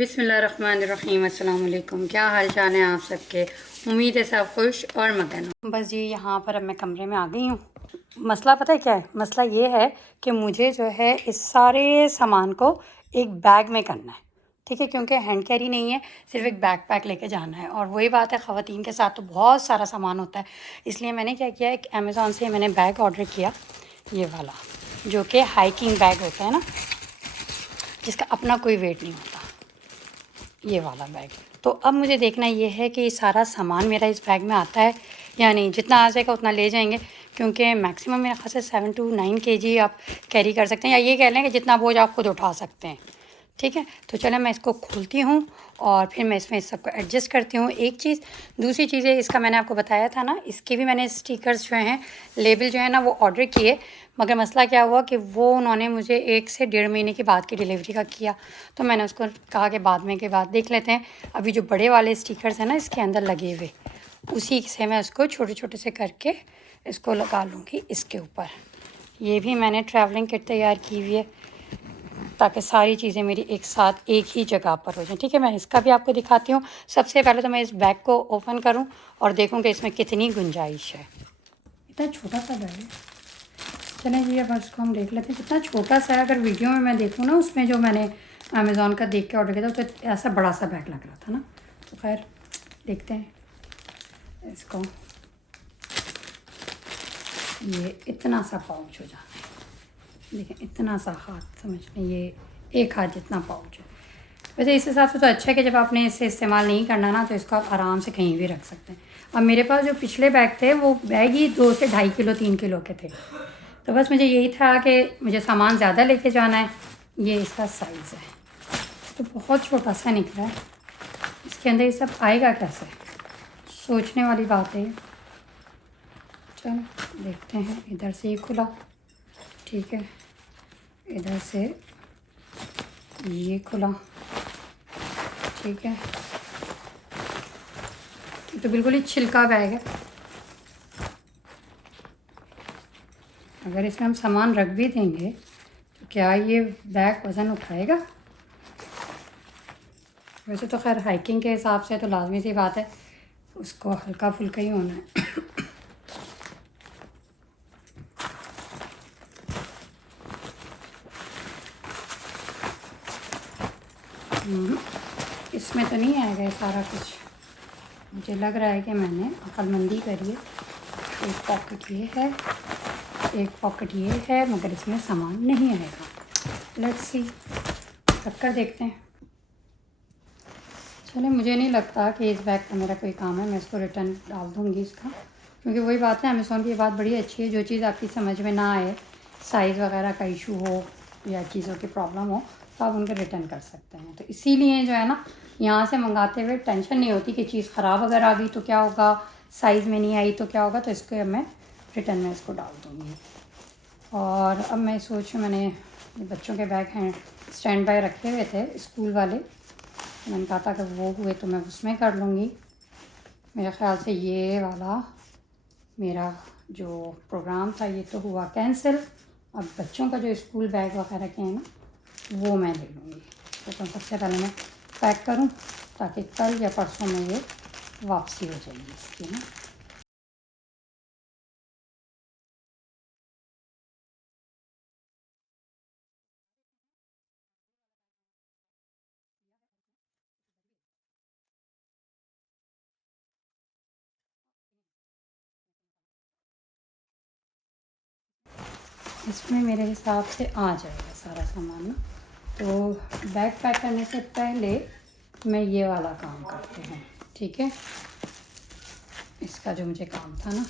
बिस्मिल्लाहिर्रहमानिर्रहीम। अस्सलाम वालेकुम। क्या हाल चाल है आप सबके? उम्मीद है सब खुश और मगन हो। बस जी यहाँ पर अब मैं कमरे में आ गई हूँ। मसला पता है क्या है? मसला ये है कि मुझे जो है इस सारे सामान को एक बैग में करना है, ठीक है, क्योंकि हैंड कैरी नहीं है, सिर्फ एक बैग पैक लेके जाना है। और वही बात है, ख़वातीन के साथ तो बहुत सारा सामान होता है, इसलिए मैंने क्या किया, एक अमेज़ॉन से मैंने बैग ऑर्डर किया, ये वाला, जो कि हाइकिंग बैग होता है ना, जिसका अपना कोई वेट नहीं होता, ये वाला बैग। तो अब मुझे देखना ये है कि ये सारा सामान मेरा इस बैग में आता है या नहीं। जितना आ जाएगा उतना ले जाएंगे, क्योंकि मैक्सिमम मेरा ख़ास है 7 to 9 kg आप कैरी कर सकते हैं, या ये कह लें कि जितना बोझ आप खुद उठा सकते हैं, ठीक है। तो चलो मैं इसको खोलती हूँ और फिर मैं इसमें सबको एडजस्ट करती हूँ। एक चीज़, दूसरी चीज़ है, इसका मैंने आपको बताया था ना, इसके भी मैंने स्टिकर्स जो हैं, लेबल जो है ना, वो ऑर्डर किए, मगर मसला क्या हुआ कि वो उन्होंने मुझे 1 से 1.5 महीने के बाद की डिलीवरी का किया। तो मैंने उसको कहा कि बाद में के बाद देख लेते हैं। अभी जो बड़े वाले स्टिकर्स हैं ना इसके अंदर लगे हुए, उसी से मैं उसको छोटे छोटे से करके इसको लगा लूँगी इसके ऊपर। ये भी मैंने ट्रैवलिंग किट तैयार की हुई है, ताकि सारी चीज़ें मेरी एक साथ एक ही जगह पर हो जाएं, ठीक है। मैं इसका भी आपको दिखाती हूँ। सबसे पहले तो मैं इस बैग को ओपन करूँ और देखूँ कि इसमें कितनी गुंजाइश है। इतना छोटा सा बैग है। चलें जी, अब इसको हम देख लेते हैं कितना छोटा सा है। अगर वीडियो में मैं देखूँ ना, उसमें जो मैंने अमेज़ॉन का देख के ऑर्डर किया था, तो ऐसा बड़ा सा बैग लग रहा था ना। तो खैर देखते हैं इसको। ये इतना सा पाउच हो जाना है, देखें, इतना सा हाथ, समझ लें ये एक हाथ जितना पाउच है। वैसे इस हिसाब से तो अच्छा है कि जब आपने इसे इस्तेमाल नहीं करना ना, तो इसको आप आराम से कहीं भी रख सकते हैं। अब मेरे पास जो पिछले बैग थे, वो बैग ही 2 से 2.5 किलो 3 किलो के थे। तो बस मुझे यही था कि मुझे सामान ज़्यादा लेके जाना है। ये इसका साइज़ है, तो बहुत छोटा सा निकला है। इसके अंदर ये सब आएगा कैसे, सोचने वाली बात है। चलो देखते हैं। इधर से ये खुला, ठीक है, इधर से ये खुला, ठीक है। तो बिल्कुल ही छिलका बैग है। अगर इसमें हम सामान रख भी देंगे तो क्या ये बैग वज़न उठाएगा? वैसे तो खैर हाइकिंग के हिसाब से तो लाजमी सी बात है, उसको हल्का फुल्का ही होना है। इसमें तो नहीं आएगा ये सारा कुछ। मुझे लग रहा है कि मैंने अक्लमंदी करी है। एक पॉकेट ये है, एक पॉकेट ये है, मगर इसमें सामान नहीं आएगा। लेट्स सी, रख कर देखते हैं। चले, मुझे नहीं लगता कि इस बैग का मेरा कोई काम है। मैं इसको रिटर्न डाल दूँगी इसका, क्योंकि वही बात है, अमेज़ॉन की बात बड़ी अच्छी है। जो चीज़ आपकी समझ में ना आए, साइज़ वगैरह का इशू हो या चीज़ों की प्रॉब्लम हो, तो आप उनको रिटर्न कर सकते हैं। तो इसीलिए जो है ना, यहाँ से मंगाते हुए टेंशन नहीं होती कि चीज़ ख़राब अगर आ गई तो क्या होगा, साइज़ में नहीं आई तो क्या होगा। तो इसको अब मैं रिटर्न में इसको डाल दूँगी। और अब मैं सोच, मैंने बच्चों के बैग हैं स्टैंड बाय रखे हुए थे स्कूल वाले, मैंने कहा था कि वो हुए तो मैं उसमें कर लूँगी। मेरे ख़्याल से ये वाला मेरा जो प्रोग्राम था ये तो हुआ कैंसिल। अब बच्चों का जो स्कूल बैग वगैरह के हैं ना, वो मैं ले लूँगी। तो सबसे पहले मैं पैक करूँ, ताकि कल या परसों में ये वापसी हो जाएगी इसकी ना। इसमें मेरे हिसाब से आ जाएगा सारा सामान ना। तो बैग पैक करने से पहले मैं ये वाला काम करती हूँ, ठीक है। इसका जो मुझे काम था ना,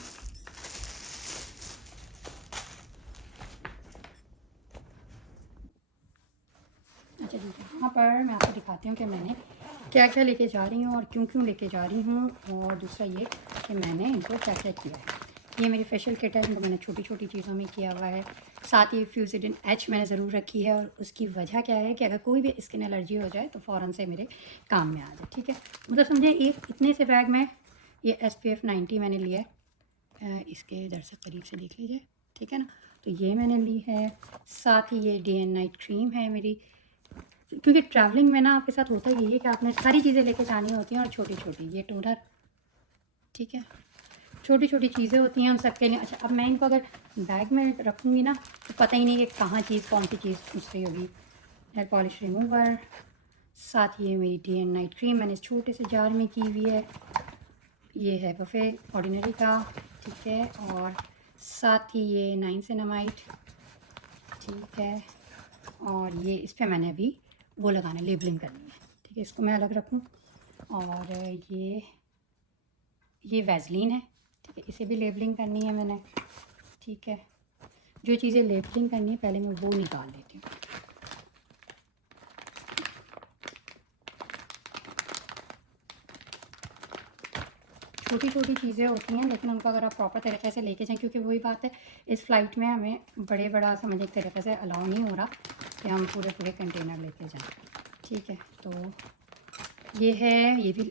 अच्छा ठीक है, यहाँ पर मैं आपको दिखाती हूँ कि मैंने क्या क्या लेके जा रही हूँ और क्यों क्यों लेके जा रही हूँ। और दूसरा ये कि मैंने इनको क्या क्या किया है। ये मेरी फेशियल किट है, इनको मैंने छोटी छोटी चीज़ों में किया हुआ है। साथ ही फ्यूजिडिन एच मैंने ज़रूर रखी है, और उसकी वजह क्या है कि अगर कोई भी स्किन एलर्जी हो जाए तो फ़ौरन से मेरे काम में आ जाए, ठीक है। मतलब समझे, एक इतने से बैग में ये SPF 90 मैंने लिया है। इसके इधर से करीब से देख लीजिए, ठीक है ना। तो ये मैंने ली है। साथ ही ये डे एंड नाइट क्रीम है मेरी। क्योंकि ट्रैवलिंग में ना आपके साथ होता यही है कि आपने सारी चीज़ें लेके जानी होती हैं और छोटी छोटी, ये टोनर, ठीक है, छोटी छोटी चीज़ें होती हैं उन सब के लिए। अच्छा, अब मैं इनको अगर बैग में रखूँगी ना तो पता ही नहीं कि कहाँ चीज़ कौन सी चीज़ घुस रही होगी। नेल पॉलिश रिमूवर, साथ ही ये मेरी डे एंड नाइट क्रीम मैंने इस छोटे से जार में की हुई है। ये है बफे ऑर्डिनरी का, ठीक है, और साथ ही ये नाइसिनामाइड, ठीक है, और ये इस पर मैंने अभी वो लगाना, लेबलिंग करनी है, ठीक है, इसको मैं अलग रखूँ। और ये वैसलीन है, ठीक है, इसे भी लेबलिंग करनी है मैंने, ठीक है। जो चीज़ें लेबलिंग करनी है पहले मैं वो निकाल लेती हूँ। छोटी छोटी चीज़ें होती हैं लेकिन उनको अगर आप प्रॉपर तरीके से लेके जाएं, क्योंकि वही बात है, इस फ़्लाइट में हमें बड़ा समझ एक तरीके से अलाउ नहीं हो रहा कि हम पूरे पूरे कंटेनर लेके जाएं, ठीक है। तो ये है, ये भी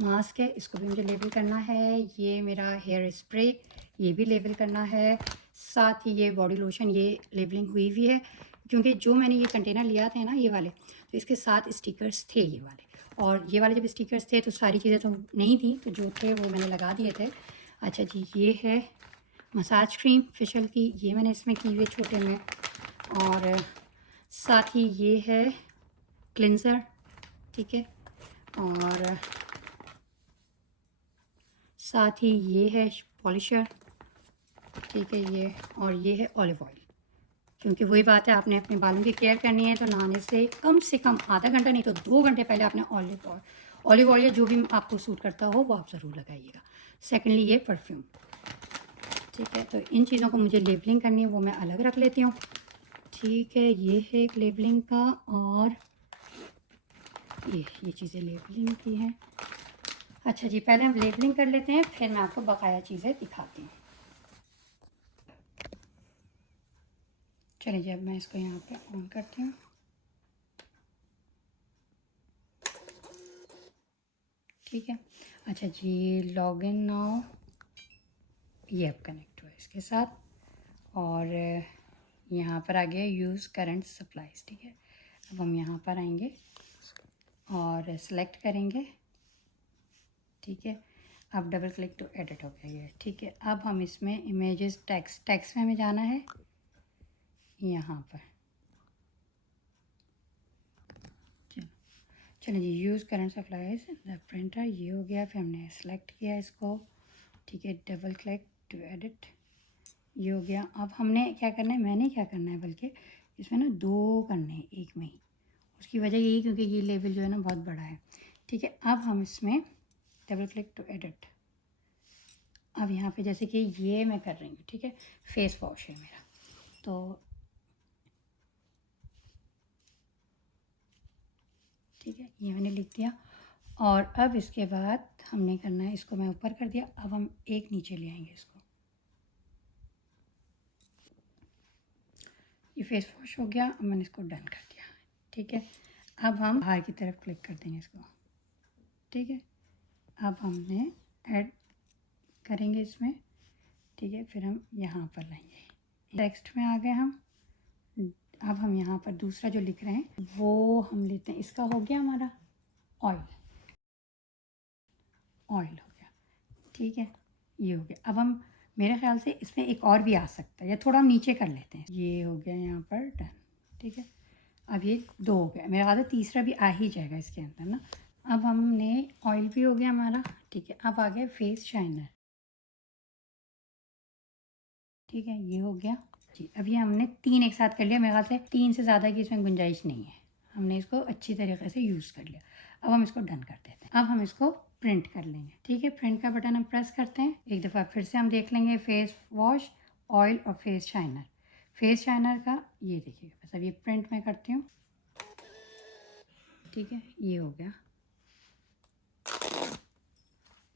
मास्क है, इसको भी मुझे लेबल करना है। ये मेरा हेयर स्प्रे, ये भी लेबल करना है। साथ ही ये बॉडी लोशन, ये लेबलिंग हुई हुई है, क्योंकि जो मैंने ये कंटेनर लिया था ना ये वाले, तो इसके साथ स्टिकर्स थे ये वाले, और ये वाले जब स्टिकर्स थे तो सारी चीज़ें तो नहीं थी, तो जो थे वो मैंने लगा दिए थे। अच्छा जी, ये है मसाज क्रीम फेशियल की, ये मैंने इसमें की हुई है छोटे में। और साथ ही ये है क्लिनज़र, ठीक है, और साथ ही ये है पॉलिशर, ठीक है, ये, और ये है ऑलिव ऑयल, क्योंकि वही बात है, आपने अपने बालों की केयर करनी है तो नहाने से कम आधा घंटा नहीं तो 2 घंटे पहले आपने ऑलिव ऑयल या जो भी आपको सूट करता हो वो आप ज़रूर लगाइएगा। सेकेंडली ये परफ्यूम, ठीक है, तो इन चीज़ों को मुझे लेबलिंग करनी है, वो मैं अलग रख लेती हूँ, ठीक है। ये है एक लेबलिंग का, और ये चीज़ें लेबलिंग की हैं। अच्छा जी, पहले हम लेबलिंग कर लेते हैं, फिर मैं आपको बकाया चीज़ें दिखाती हूँ। चलिए जी, अब मैं इसको यहाँ पे ऑन करती हूँ, ठीक है। अच्छा जी, लॉगिन नाउ, ये अब कनेक्ट हुआ इसके साथ, और यहाँ पर आ गया यूज़ करंट सप्लाईज, ठीक है। अब हम यहाँ पर आएंगे और सेलेक्ट करेंगे, ठीक है। अब डबल क्लिक टू एडिट हो गया ये, ठीक है। अब हम इसमें इमेजेस टेक्स्ट में हमें जाना है, यहाँ पर चलिए जी, use current supplies the printer, ये हो गया। फिर हमने सेलेक्ट किया इसको, ठीक है, डबल क्लिक टू एडिट, ये हो गया। अब हमने क्या करना है, मैंने क्या करना है बल्कि इसमें ना 2 करने हैं एक में ही, उसकी वजह यही क्योंकि ये लेवल जो है ना बहुत बड़ा है, ठीक है। अब हम इसमें डबल क्लिक टू एडिट, अब यहाँ पे जैसे कि ये मैं कर रही हूँ, ठीक है, फेस वॉश है मेरा, तो ठीक है, ये मैंने लिख दिया। और अब इसके बाद हमने करना है, इसको मैं ऊपर कर दिया, अब हम एक नीचे ले आएंगे इसको, ये फेस वॉश हो गया। अब मैंने इसको डन कर दिया, ठीक है। अब हम बाहर की तरफ क्लिक कर देंगे इसको, ठीक है। अब हमने ऐड करेंगे इसमें, ठीक है, फिर हम यहाँ पर लाएंगे, टेक्स्ट में आ गए हम। अब हम यहाँ पर दूसरा जो लिख रहे हैं वो हम लेते हैं, इसका हो गया हमारा ऑयल, ऑयल हो गया, ठीक है, ये हो गया। अब हम, मेरे ख्याल से इसमें एक और भी आ सकता है, या थोड़ा हम नीचे कर लेते हैं, ये हो गया यहाँ पर डन, ठीक है। अब ये 2 हो गया, मेरा ख्याल है तीसरा भी आ ही जाएगा इसके अंदर ना। अब हमने ऑयल भी हो गया हमारा, ठीक है। अब आ गया फेस शाइनर, ठीक है, ये हो गया जी। अब ये हमने 3 एक साथ कर लिया, मेरे ख्याल से 3 से ज़्यादा की इसमें गुंजाइश नहीं है, हमने इसको अच्छी तरीके से यूज़ कर लिया। अब हम इसको डन कर देते हैं। अब हम इसको प्रिंट कर लेंगे, ठीक है, प्रिंट का बटन हम प्रेस करते हैं। एक दफ़ा फिर से हम देख लेंगे फेस वॉश, ऑयल और फेस शाइनर। फेस शाइनर का ये देखिएगा, बस अब ये प्रिंट मैं करती हूँ, ठीक है, ये हो गया,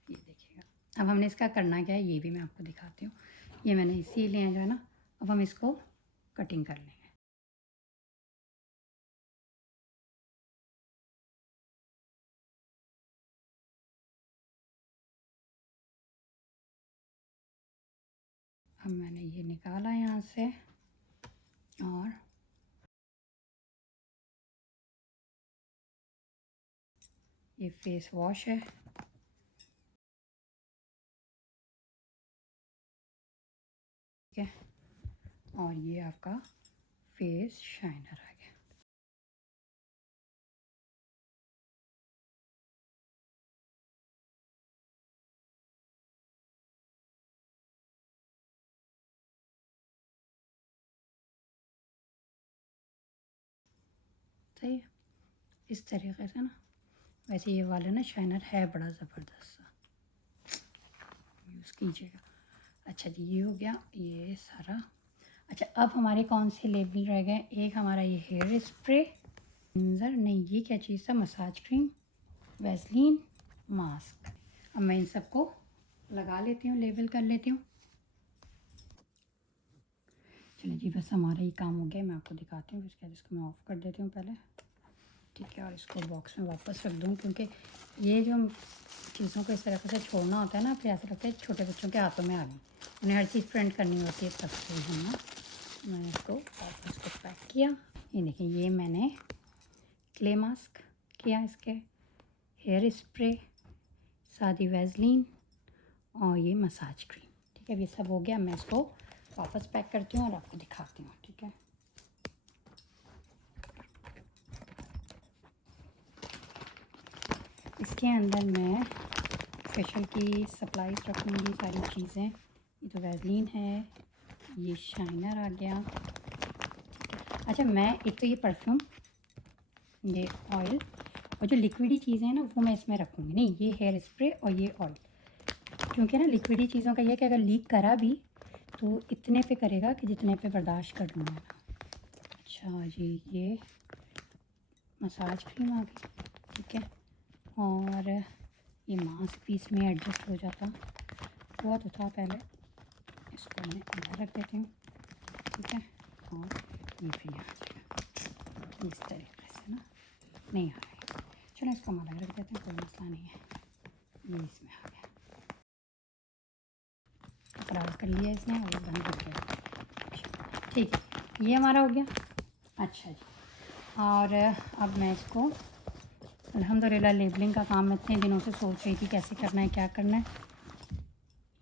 ये देखिएगा। अब हमने इसका करना क्या है ये भी मैं आपको दिखाती हूँ। ये मैंने इसीलिए जो है ना, अब हम इसको कटिंग कर लेंगे। अब मैंने ये निकाला यहाँ से, और ये फेस वॉश है, ठीक है, और ये आपका फेस शाइनर आ गया। सही है, इस तरीके से ना। वैसे ये वाला ना शाइनर है बड़ा ज़बरदस्त सा, यूज़ कीजिएगा। अच्छा जी, ये हो गया ये सारा। अच्छा, अब हमारे कौन से लेबल रह गए? एक हमारा ये हेयर स्प्रे, क्लींजर नहीं, ये क्या चीज़ था, मसाज क्रीम, वैसलीन, मास्क। अब मैं इन सबको लगा लेती हूँ, लेबल कर लेती हूँ। चलिए जी, बस हमारा ये काम हो गया। मैं आपको दिखाती हूँ। इसके बाद इसको मैं ऑफ़ कर देती हूँ पहले, ठीक है, और इसको बॉक्स में वापस रख दूँ, क्योंकि ये जो चीज़ों को इस तरह से छोड़ना होता है ना, फिर ऐसा लगता है छोटे बच्चों के हाथों में आ गई, उन्हें हर चीज़ प्रिंट करनी होती है, तब से है ना। मैंने इसको वापस को पैक किया। ये देखिए, ये मैंने क्ले मास्क किया, इसके हेयर स्प्रे, सादी वैसलीन और ये मसाज क्रीम, ठीक है। ये सब हो गया। मैं इसको वापस पैक करती हूँ और आपको दिखाती हूँ, ठीक है। इसके अंदर मैं फेशियल की सप्लाईज रखूँगी, सारी चीज़ें। ये तो वैसलीन है, ये शाइनर आ गया। अच्छा, मैं एक तो ये परफ्यूम, ये ऑयल और जो लिक्विडी चीज़ें हैं ना, वो मैं इसमें रखूँगी नहीं। ये हेयर स्प्रे और ये ऑयल, क्योंकि ना लिक्विडी चीज़ों का ये कि अगर लीक करा भी तो इतने पे करेगा कि जितने पे बर्दाश्त कर लूँगा। अच्छा जी, ये मसाज क्रीम आ गई, ठीक है, और ये मास्क भी इसमें एडजस्ट हो जाता, हुआ तो था पहले। इसको मैं इधर रख देती हूँ, ठीक है, और ये भी आ जाएगा इस तरीके से ना, नहीं आ रहा है। चलो इसको हम अलग रख देते हैं, कोई मसला नहीं है। ये इसमें आ गया, कपड़ा कर लिया इसने और बंद कर दिया, ठीक है, ये हमारा हो गया। अच्छा जी, और अब मैं इसको अल्हम्दुलिल्लाह लेबलिंग का काम मैं इतने दिनों से सोच रही थी कैसे करना है, क्या करना है।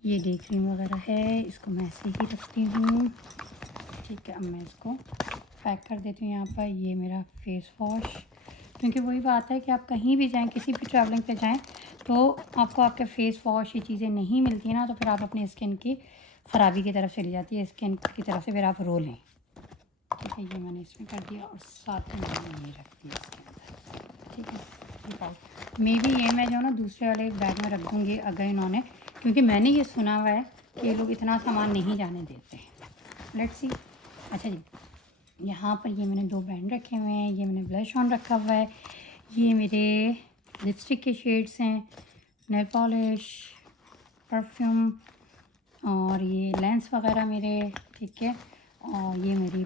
ये डे क्रीम वगैरह है, इसको मैं ऐसे ही रखती हूँ, ठीक है। अब मैं इसको पैक कर देती हूँ यहाँ पर। ये मेरा फेस वॉश, क्योंकि वही बात है कि आप कहीं भी जाएं, किसी भी ट्रैवलिंग पे जाएं, तो आपको आपके फेस वॉश ये चीज़ें नहीं मिलती ना, तो फिर आप अपनी स्किन की ख़राबी की तरफ चली जाती है, स्किन की तरफ से फिर आप रो लें, ठीक है। ये मैंने इसमें कर दिया और साथ में मैंने ये रख दिया इसके अंदर, ठीक है। मे भी ये मैं जो ना दूसरे वाले बैग में रख दूँगी अगर इन्होंने, क्योंकि मैंने ये सुना हुआ है कि ये लोग इतना सामान नहीं जाने देते हैं। Let's see. अच्छा जी, यहाँ पर ये मैंने 2 बैंड रखे हुए हैं, ये मैंने ब्लश ऑन रखा हुआ है, ये मेरे लिपस्टिक के शेड्स हैं, नेल पॉलिश, परफ्यूम और ये लेंस वगैरह मेरे, ठीक है, और ये मेरी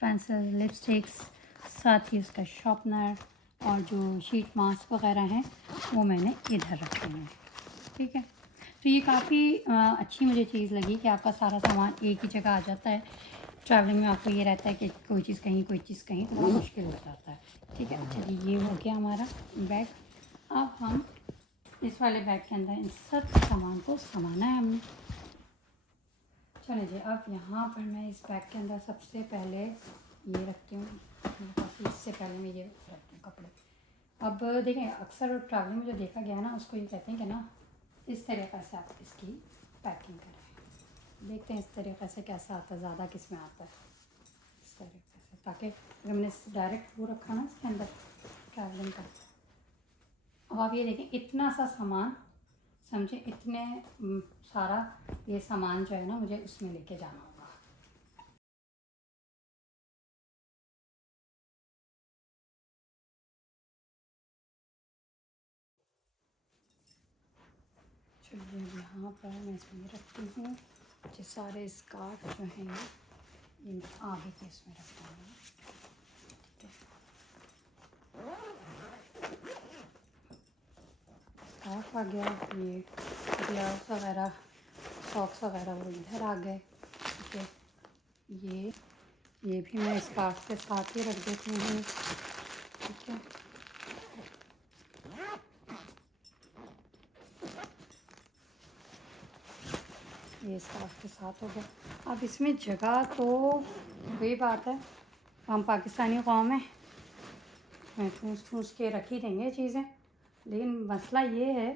पेंसिल, लिपस्टिक्स, साथ ही उसका शॉर्पनर और जो शीट मास्क वगैरह हैं वो मैंने इधर रखे हैं, ठीक है। तो ये काफ़ी अच्छी मुझे चीज़ लगी कि आपका सारा सामान एक ही जगह आ जाता है। ट्रैवलिंग में आपको ये रहता है कि कोई चीज़ कहीं कोई चीज़ कहीं, तो बड़ा मुश्किल हो जाता है, ठीक है। अच्छा जी, ये हो गया हमारा बैग। अब हम इस वाले बैग के अंदर इन सब सामान को समाना है हमने। चलिए जी, अब यहाँ पर मैं इस बैग के अंदर सबसे पहले ये रखती हूँ, इससे पहले मैं ये रखती हूँ कपड़े। अब देखें, अक्सर ट्रैवलिंग में जो देखा गया है ना, उसको ये कहते हैं कि ना इस तरीक़े से आप इसकी पैकिंग करें। देखते हैं इस तरीक़े से कैसा आता है, ज़्यादा किस में आता है, इस तरीके से, ताकि अगर मैंने डायरेक्ट वो रखा ना इसके अंदर ट्रैवलिंग का। अब आप ये देखें, इतना सा सामान, समझे, इतने सारा ये सामान जो है ना, मुझे उसमें लेके जाना होगा। चलिए, यहाँ पर मैं इसमें रखती हूँ। ये सारे स्कार्फ जो हैं ये आगे के इसमें रख दूँगी, ठीक है। स्कार्फ आ गया, ये ग्लव्स वगैरह, सॉक्स वगैरह वो इधर आ गए, ठीक है। ये भी मैं स्कार्फ के साथ ही रख देती हूँ, ठीक है। ये स्कार्फ के साथ हो गया। अब इसमें जगह तो वही बात है, हम पाकिस्तानी कौम है, ठूस ठूस के रख ही देंगे चीज़ें, लेकिन मसला ये है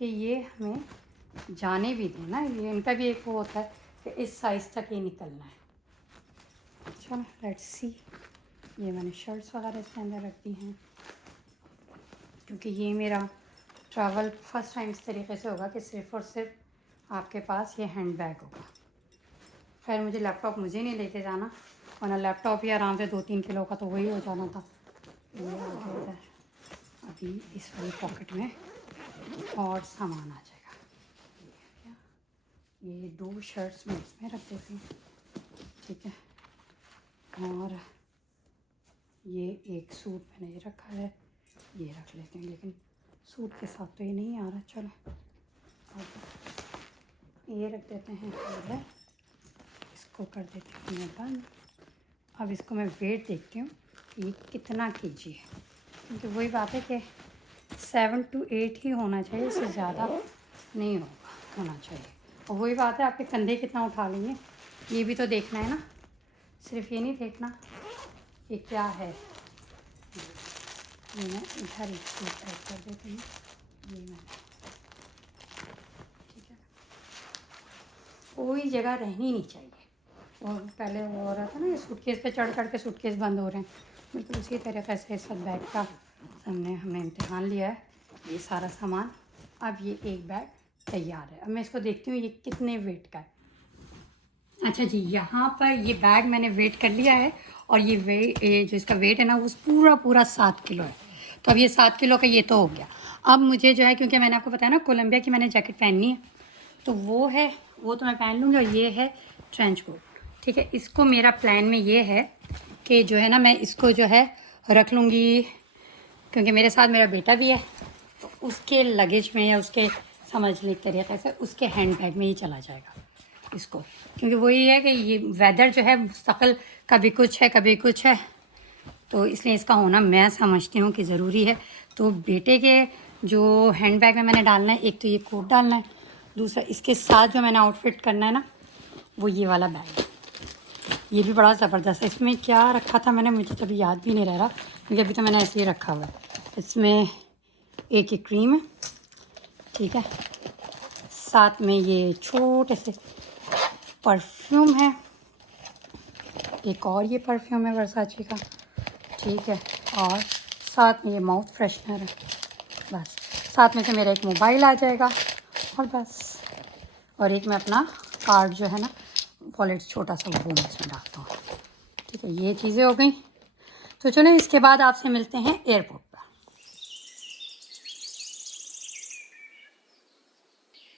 कि ये हमें जाने भी देना, ये इनका भी एक वो होता है कि इस साइज़ तक ही निकलना है। चलो लेट्स सी। ये मैंने शर्ट्स वगैरह इसके अंदर रख दी हैं, क्योंकि ये मेरा ट्रैवल फर्स्ट टाइम इस तरीके से होगा कि सिर्फ़ और सिर्फ आपके पास ये हैंड बैग होगा। खैर मुझे लैपटॉप मुझे नहीं लेके जाना, वरना लैपटॉप ही आराम से 2-3 किलो का तो वही हो जाना था। ये आगे इधर अभी इस वाली पॉकेट में और सामान आ जाएगा। ये 2 शर्ट्स मैं इसमें रख देती हूँ, ठीक है। और ये एक सूट मैंने ये रखा है, ये रख लेते हैं, लेकिन सूट के साथ तो ये नहीं आ रहा। चलो अब ये रख देते हैं इधर, इसको कर देती हूँ मैं बंद। अब इसको मैं वेट देखती हूँ ये कितना केजी है, क्योंकि वही बात है कि 7 to 8 ही होना चाहिए, इससे ज़्यादा नहीं होना चाहिए। और वही बात है आपके कंधे कितना उठा लेंगे, ये भी तो देखना है ना, सिर्फ ये नहीं देखना कि क्या है। ये मैं इधर इसको टाइप कर देती हूँ, ये मैं, ठीक है। कोई जगह रहनी नहीं चाहिए। और पहले वो हो रहा था ना, ये सूटकेस पे चढ़ के सूटकेस बंद हो रहे हैं, बिल्कुल उसी तरीके से सब बैग का हमने इम्तिहान लिया है। ये सारा सामान, अब ये एक बैग तैयार है। अब मैं इसको देखती हूँ ये कितने वेट का है। अच्छा जी, यहाँ पर ये बैग मैंने वेट कर लिया है, और ये जो इसका वेट है ना, वो पूरा 7 किलो है। तो अब ये 7 किलो का ये तो हो गया। अब मुझे जो है, क्योंकि मैंने आपको बताया ना कोलंबिया की मैंने जैकेट पहननी है, तो वो तो मैं पहन लूँगी। और ये है ट्रेंच कोट, ठीक है। इसको मेरा प्लान में ये है कि जो है ना, मैं इसको जो है रख लूँगी, क्योंकि मेरे साथ मेरा बेटा भी है, तो उसके लगेज में या उसके समझने के तरीके से उसके हैंड बैग में ही चला जाएगा इसको। क्योंकि वही है कि ये वेदर जो है मुस्तकिल कभी कुछ है कभी कुछ है, तो इसलिए इसका होना मैं समझती हूँ कि ज़रूरी है। तो बेटे के जो हैंड बैग में मैंने डालना है, एक तो ये कोट डालना है, दूसरा इसके साथ जो मैंने आउटफिट करना है ना, वो ये वाला बैग है। ये भी बड़ा ज़बरदस्त है। इसमें क्या रखा था मैंने, मुझे तो अभी याद भी नहीं रह रहा, क्योंकि अभी तो मैंने ऐसे ही रखा हुआ है। इसमें एक क्रीम है, ठीक है, साथ में ये छोटे से परफ्यूम है, एक और ये परफ्यूम है वर्साचे का, ठीक है, और साथ में ये माउथ फ्रेशनर है। बस साथ में से मेरा एक मोबाइल आ जाएगा, और बस, और एक मैं अपना कार्ड जो है ना, वॉलेट छोटा सा, वो मैं इसमें डालता हूँ, ठीक है। ये चीज़ें हो गई। तो चलो इसके बाद आपसे मिलते हैं एयरपोर्ट।